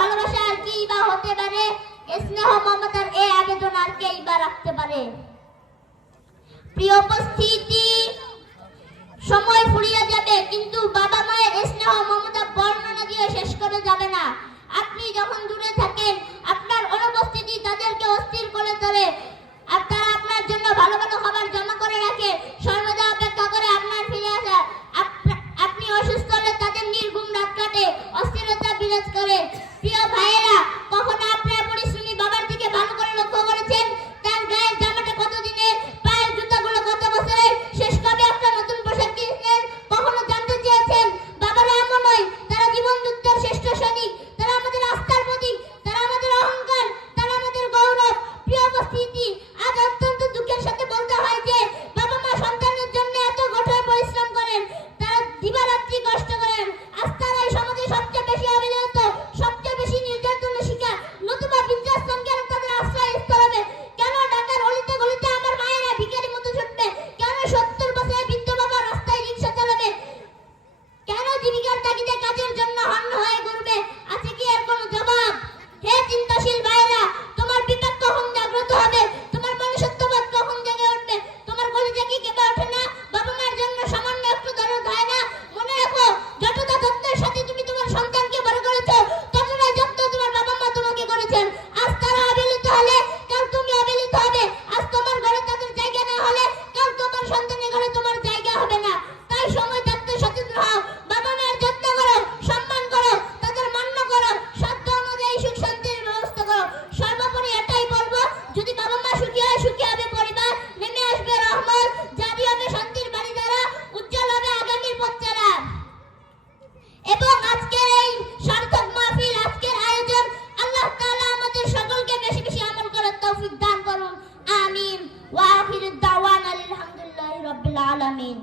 ভালোবাসা আর কি বা হতে পারে? স্নেহ মমতার এই আবেদন আর কেই বা রাখতে পারে? প্রিয় উপস্থিতি, সময় ফুরিয়ে যাবে, কিন্তু বাবা মায়ের স্নেহ মমতা বর্ণনা দিয়ে শেষ করে যাবে না। আপনি যখন দূরে থাকেন, আপনার অনুপস্থিতি তাদেরকে অস্থির করে তোলে। আর তারা আপনার জন্য ভালো ভালো খাবার জমা করে রাখে, সর্বদা অপেক্ষা করে আপনার ফিরে আসা। আপনি অসুস্থ হলে তাদের নির্ঘুম রাত কাটে, অস্থিরতা বিরাজ করে। প্রিয় ভাইয়েরা, কখনো আপনার পরিশ্রমী বাবার দিকে ভালো করে লক্ষ্য করেছেন? তার গায়ের জামাটা কতদিনের, পায়ের জুতাগুলো কত বছরের, শেষ কবে একটা নতুন পোশাক কিনেছেন? কখনো জানতে চেয়েছেন? বাবারা এমন নয়, তারা জীবন যুদ্ধের শ্রেষ্ঠ সৈনিক, তারা আমাদের আস্থার প্রতীক, তারা আমাদের অহংকার, তারা আমাদের গৌরব। প্রিয় উপস্থিতি, আজ অত্যন্ত দুঃখের সাথে বলতে হয় যে বাবা মা সন্তানের জন্য এত কঠোর পরিশ্রম করেন, তারা দিবারাত্রি কষ্ট করেন। আজ তারাই সমাজে সবচেয়ে বেশি অবহেলিত, সবচেয়ে বেশি নির্যাতনের শিকার। নতুবা বৃদ্ধাশ্রম কেন তাদের আশ্রয়স্থল হবে? কেন ঢাকার অলিতে গলিতে আমার মায়েরা ভিখারির মতো ছুটবে? কেন 70 বছরের বৃদ্ধ বাবা রাস্তায় রিক্সা চালাবে? কেন জীবিকার তাগিদে কাজের জন্য হন্য হয়ে ঘুরবে? আছে কি এর কোনো জবাব? হে চিন্তাশীল ভাইরা, তোমার বিবেক কখন জাগ্রত হবে? তোমার মনুষ্যত্ববোধ কখন জেগে উঠবে? তোমার কলিজা কি কেঁপে ওঠে না? বাবা মার জন্য সামান্য একটু দরদ হয় না? মনে রাখো, যতটা যত্নের সাথে তুমি তোমার সন্তানকে বড় করেছো, ততটাই যত্ন তোমার বাবা মা তোমাকে করেছেন। আজ তারা অবহেলিত হলে কাল তুমি অবহেলিত হবে। আজ তোমার ঘরে তাদের জায়গা না হলে কাল তোমার সন্তানের ঘরে তোমার জায়গা হবে না। তাই সময় থাকতে সচেতন হও, বাবা মায়ের যত্ন করো, সম্মান করো, তাদের মান্য করো, সাধ্য অনুযায়ী সুখ শান্তির ব্যবস্থা করো। সর্বোপরি এটাই বলবো, যদি বাবা মা সুখী হয়, সুখী হবে পরিবার, নেমে আসবে রহমত, জারি হবে শান্তির বাড়ি দ্বারা, উজ্জ্বল হবে আগামীর পথ চলা। এবং আজকের এই সার্থক মাহফিল, আজকের আয়োজন, আল্লাহ তাআলা আমাদের সকলকে বেশি বেশি আমল করার তৌফিক দান করুন। আমিন। ওয়া আখিরু দাওয়ানা আলহামদুলিল্লাহি রাব্বিল আলামিন।